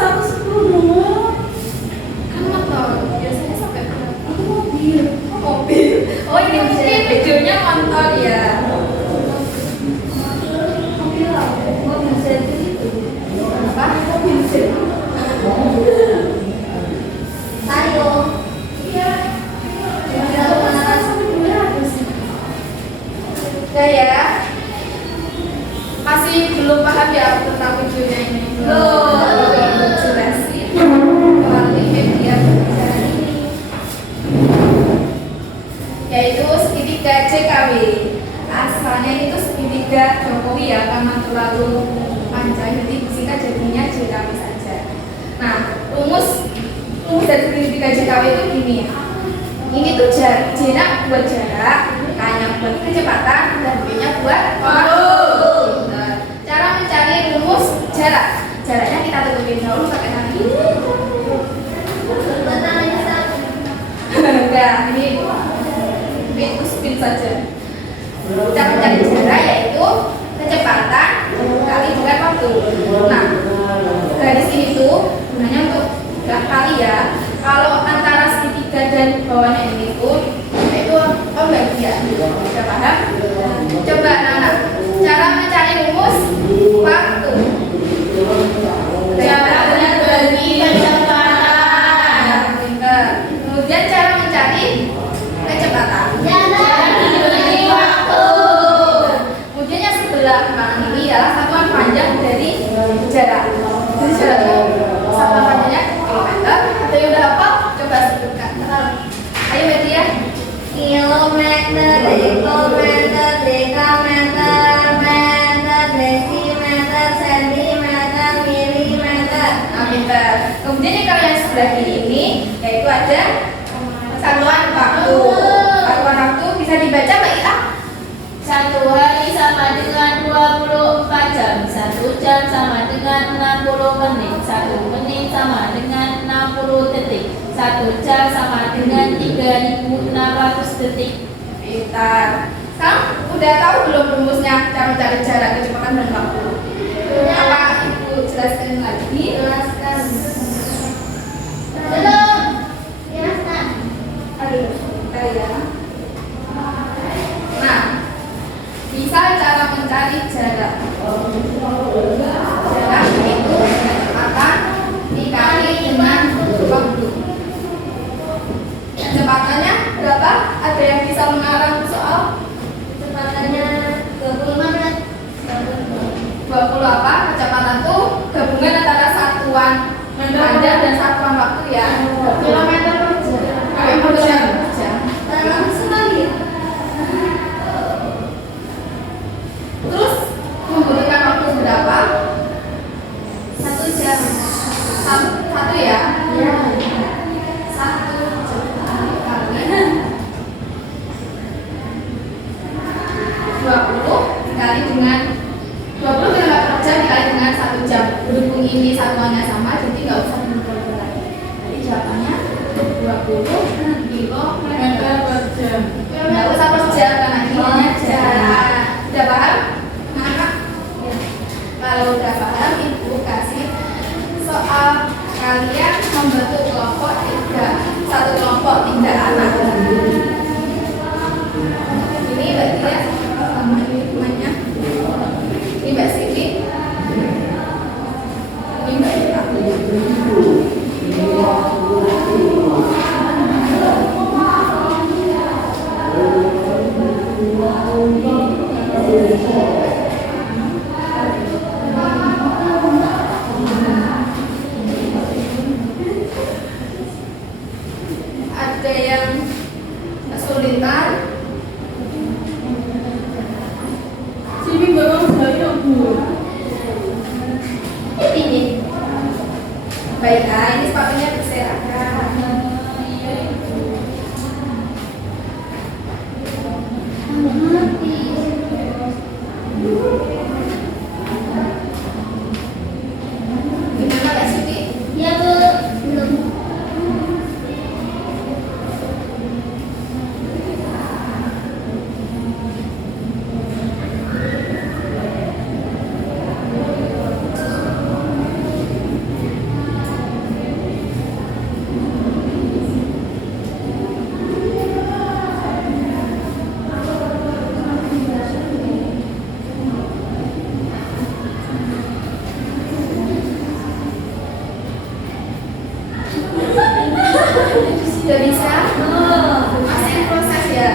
110 kan motor biasanya sampai berapa? Itu mobil. Oh ini mungkin videonya motor ya. Mobil sendiri itu apa? Mobil sendiri. Ayo. Iya. Udah ya. Masih belum paham ya tentang videonya ini. Belum jelasin melalui media pembelajaran ini, yaitu segitiga JKW. Asalnya itu segitiga Jokowi ya, karena terlalu panjang jadi disingkat jadinya JKW saja. Nah, rumus dari segitiga JKW itu gini. Ini tuh J-nya buat jarak, K-nya buat kecepatan, dan B-nya buat waktu. Cara mencari rumus jarak. Jaraknya kita tutupin dulu pakai tangan ini. Enggak, ini spin saja. Cara mencari jarak yaitu kecepatan kali dengan waktu. Nah, garis ini tuh gunanya untuk nggak kali ya. Kalau antara segitiga dan bawahnya ini tuh itu pembagian. Sudah paham? Coba anak-anak, cara mencari rumus waktu. Jaraknya bagi kecepatan. Kemudian cara mencari kecepatan. Jarak dibagi waktu. Kemudian yang sebelah kanan ini adalah satuan panjang dari jarak. Jadi jarak itu satuan panjangnya kilometer. Atau yang udah hafal coba sebutkan. Ayo media. Kilometer, dekilometer, dekameter, meter, desimeter, sentimeter, milimeter. Nah, pintar. Kemudian kalau yang sebelah kiri ini yaitu ada satuan waktu. Satuan waktu bisa dibaca Mbak Ira? 1 hari sama dengan 24 jam. 1 jam sama dengan 60 menit. 1 menit sama dengan 60 detik. 1 jam sama dengan 3600 detik. Pintar. Sekarang udah tahu belum rumusnya cara mencari jarak, kecepatan dan waktu? Apa Ibu jelaskan lagi? Jelaskan. Belum. Jelaskan. Aduh, bentar ya. Nah, bisa cara mencari jarak. Jarak itu kecepatan dikali dengan waktu. Kecepatannya berapa? Ada yang bisa mengarang soal? Kecepatannya 25 menit. 20 apa? Kecepatan tuh gabungan antara satuan panjang dan satuan waktu ya. Kilometer per jam. Sekali. Terus membutuhkan waktu berapa? 1 jam. Satu ya? Ya. 1 jam kali 20 dikali dengan 20 km per jam dikali dengan 1 jam. Berhubung ini satuannya sama, jadi nggak usah dibuat lagi. Jadi jawabannya 20 km per jam. Nggak usah per jam karena ini hanya jarak. Udah paham? Nah, kalau udah paham, Ibu kasih soal kalian membentuk kelompok 3. Satu kelompok 3 anak. Ini berarti ya sama ini temannya. Ini Mbak Siti. Ini Mbak Ira. Ada yang kesulitan. Sini bawa saya Bu. Ini. Baik, ini sepatunya berserakan. Gimana Kak Siti? Ya Bu, belum. Sudah bisa? Masih proses ya?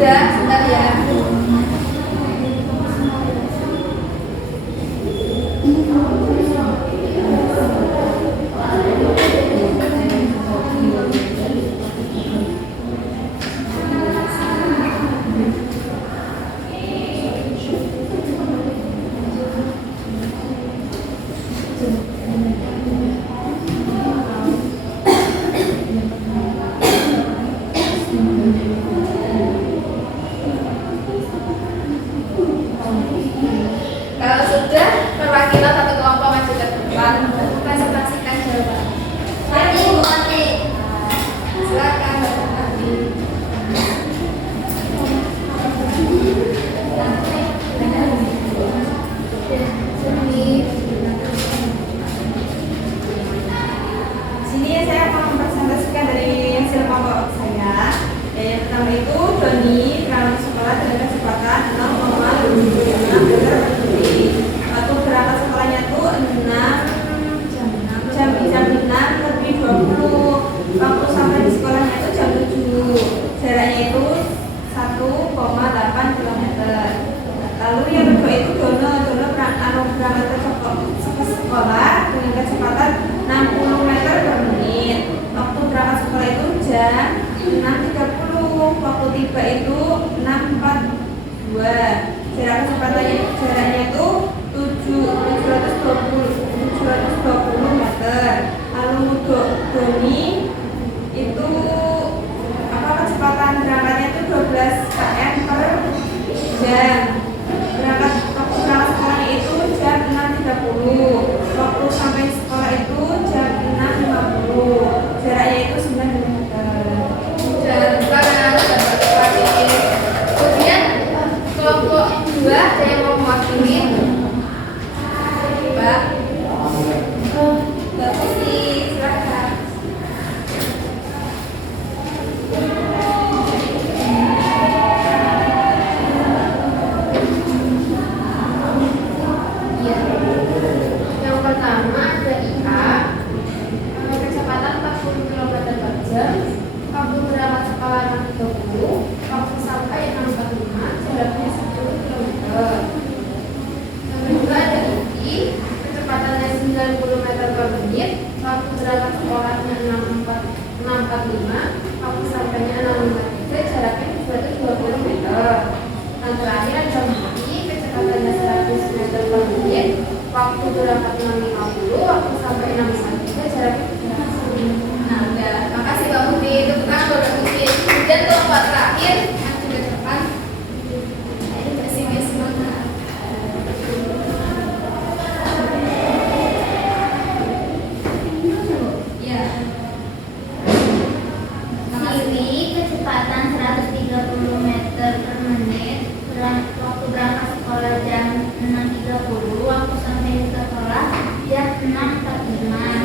Udah, sebentar ya. Kalau sudah, perwakilan satu kelompok maju ke depan. Presentasikan jawaban. Silakan, Bapak Adi. Sini saya akan mempresentasikan dari hasil kelompok saya. Yang pertama itu Doni, berangkat sekolah dengan kecepatan 6,75 meter per detik. Waktu berangkat sekolahnya tuh 6 lebih 20. Waktu sampai di sekolahnya itu jam 7. Jaraknya itu 1,8 km. Lalu yang kedua itu Dono berangkat ke sekolah dengan kecepatan 60 meter per menit. Waktu berangkat sekolah itu jam 6.30. Waktu tiba itu 6.42. Jaraknya itu 720 meter. Lalu Doni itu kecepatan berangkatnya itu 12 km per jam. Waktu berangkat sekolahnya itu jam 6.30. Waktu sampai sekolah itu jam 6.50. Jaraknya itu 9 meter. Jangan lupa kan, Bapak Adi. Kemudian kelompok 2 ada yang mau mewakili. Mbak Putri, silakan. Iya. Yang pertama ada Ika, kecepatan 40 km per jam. Waktu berangkat sekolah 6.30, waktu sampai 6.45, jaraknya 10 km. Yang kedua ada Iki, kecepatannya 90 meter per menit, waktu berangkat sekolahnya 6.45, waktu sampainya 6.53, jaraknya juga itu 20 meter. Yang terakhir ada Mati, kecepatannya 100 meter per menit, waktu berangkat 6.50, waktu sampai 6.53, jaraknya 10. Nah, udah. Makasih Mbak Putri, tepuk tangan buat Mbak Putri. Kemudian kelompok terakhir maju ke depan. Ayo kasih semangat. Ya. Siri, kecepatan 130 meter per menit. Waktu berangkat sekolah jam 6.30, waktu sampai di sekolah jam 6.45.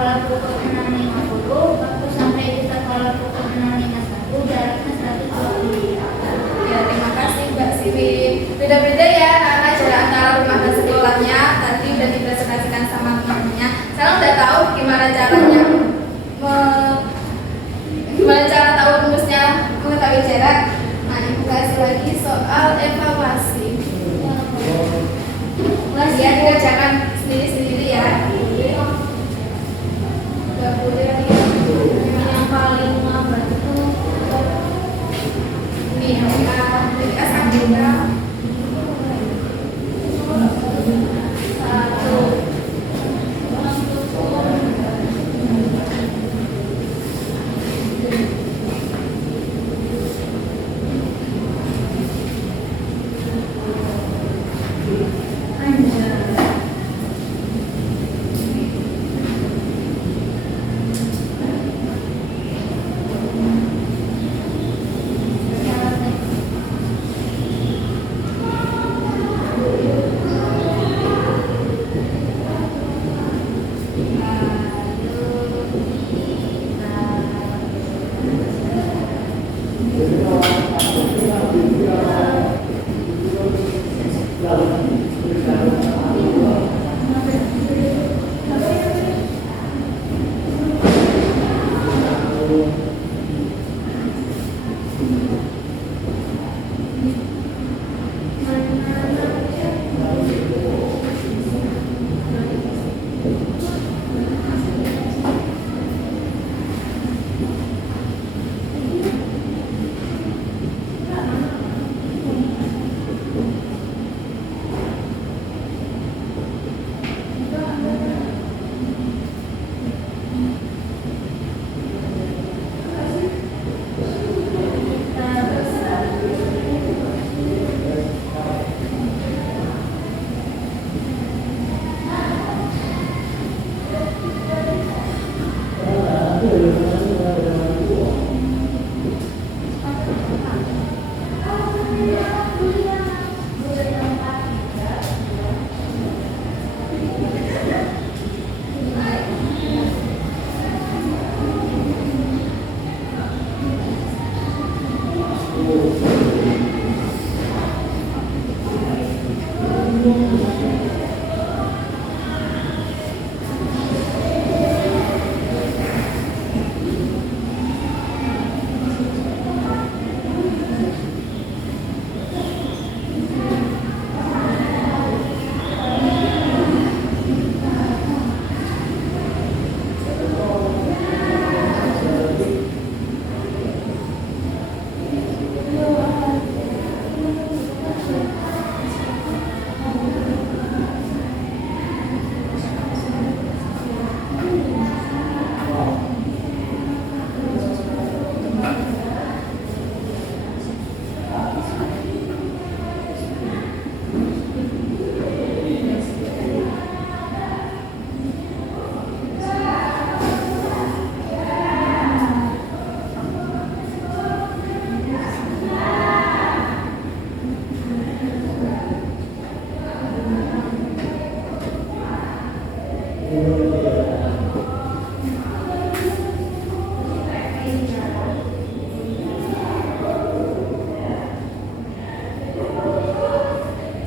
sekolah pukul 6.50, waktu sampai di sekolah pukul 6.51, jaraknya 120. Ya, terima kasih Mbak Siwi. Beda-beda ya anak-anak jarak antara rumah dan sekolahnya. Tadi udah dipresentasikan sama teman-temannya. Sekarang udah tahu gimana caranya gimana cara tahu rumusnya mengetahui jarak. Nah, ibu kasih lagi soal evaluasi. Ya, dikerjakan sendiri-sendiri ya. Gak boleh Yang paling lambat itu nih, mereka sambungnya satu.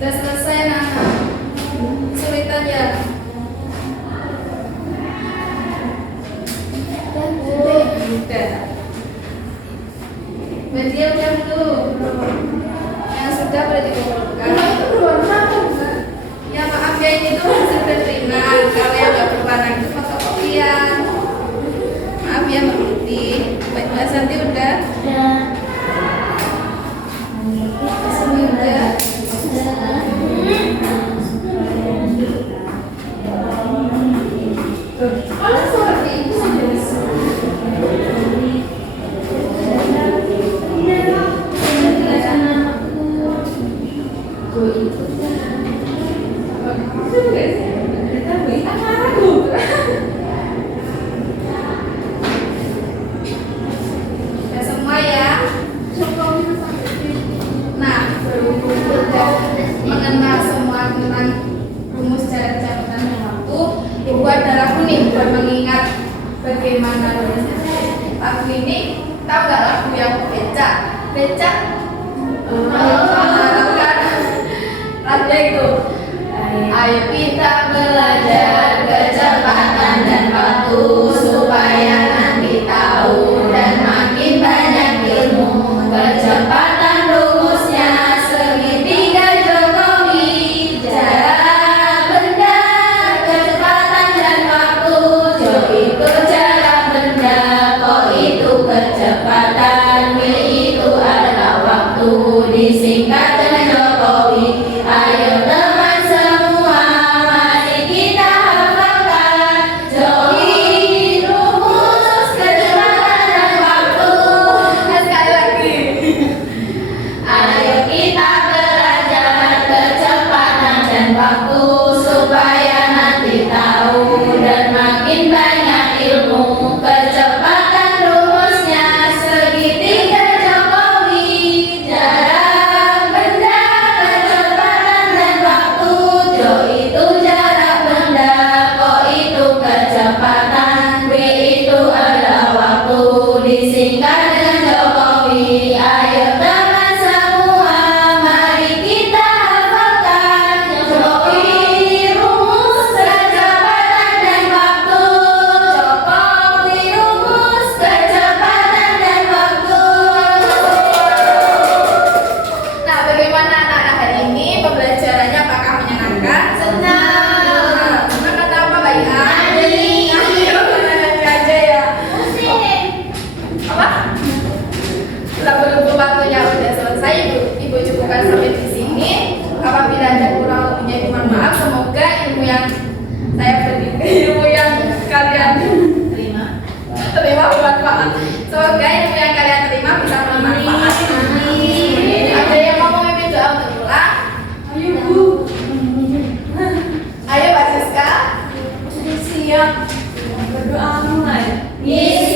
Sudah selesai anak-anak. Kesulitan ya. Udah. Berarti udah belum? Yang sudah boleh dikumpulkan. Ya maaf ya, ini tuh hasil penerimaan. Kalau yang nggak berwarna itu fotokopian. Maaf ya Mbak Putih. Mbak Santi udah? Udah. Ya semua ya. Nah, berhubung udah mengenal semua tentang rumus cara catatan waktu, ibu ada lagu nih buat mengingat bagaimana lulusnya? Lagu ini tahu nggak lagu yang becak? Becak? Tahu kan? Lagunya itu. Ayo kita belajar kecepatan dan waktu supaya nanti tahu dan makin banyak ilmu. Kecepatan rumusnya segitiga Jokowi. Jarak benda, kecepatan dan waktu. Jo itu jarak benda, ko itu kecepatan, w itu adalah waktu. Disingkat dengan Jokowi. Ayo teman semua, mari kita hafalkan Jokowi rumus kecepatan dan waktu. Sekali lagi. Ayo kita belajar kecepatan dan waktu supaya nanti tahu dan makin banyak ilmu. Kecepatan rumusnya segitiga Jokowi. Jarak benda, kecepatan dan waktu. Jo itu jarak benda, ko itu kecepatan, w itu adalah waktu. Disingkat dengan Jokowi. Ayo teman semua, mari kita hafalkan Jokowi rumus kecepatan dan waktu. Jokowi rumus kecepatan dan waktu. Nah, bagaimana anak-anak hari ini? Pembelajarannya apakah menyenangkan? Senang. Senang kata apa, Mbak Iha? Ayo, aja ya. Apa? Belum waktunya sudah selesai, Ibu cukupkan sampai di sini. Apabila ada kurang lebihnya, mohon maaf. Semoga ilmu yang saya berikan, ilmu yang kalian terima bermanfaat. Semoga ilmu yang kalian terima bisa bermanfaat. Ada yang mau memimpin doa untuk pulang? Ayo Bu. Ayo Mbak Siska. Siap. Berdoa mulai. Yes.